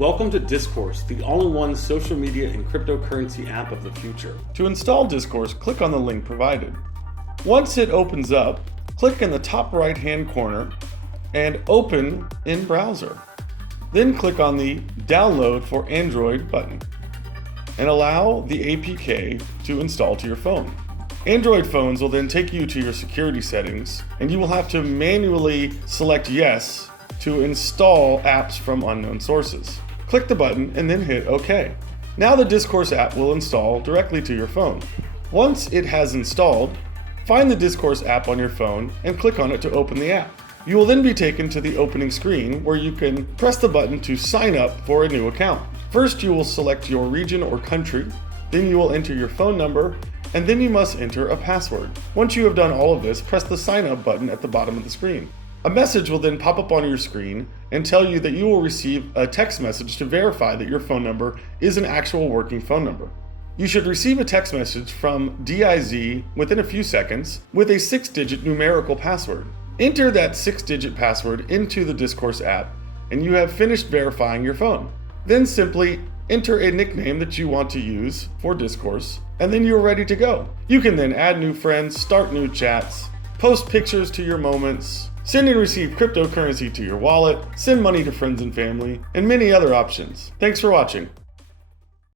Welcome to Discourse, the all-in-one social media and cryptocurrency app of the future. To install Discourse, click on the link provided. Once it opens up, click in the top right-hand corner and Open in Browser. Then click on the Download for Android button and allow the APK to install to your phone. Android phones will then take you to your security settings, and you will have to manually select Yes to install apps from unknown sources. Click the button and then hit OK. Now the Discourse app will install directly to your phone. Once it has installed, find the Discourse app on your phone and click on it to open the app. You will then be taken to the opening screen where you can press the button to sign up for a new account. First, you will select your region or country, then you will enter your phone number, and then you must enter a password. Once you have done all of this, press the sign up button at the bottom of the screen. A message will then pop up on your screen and tell you that you will receive a text message to verify that your phone number is an actual working phone number. You should receive a text message from DIZ within a few seconds with a 6-digit numerical password. Enter that 6-digit password into the Discourse app and you have finished verifying your phone. Then simply enter a nickname that you want to use for Discourse, and then you're ready to go. You can then add new friends, start new chats, post pictures to your moments, send and receive cryptocurrency to your wallet, send money to friends and family, and many other options. Thanks for watching.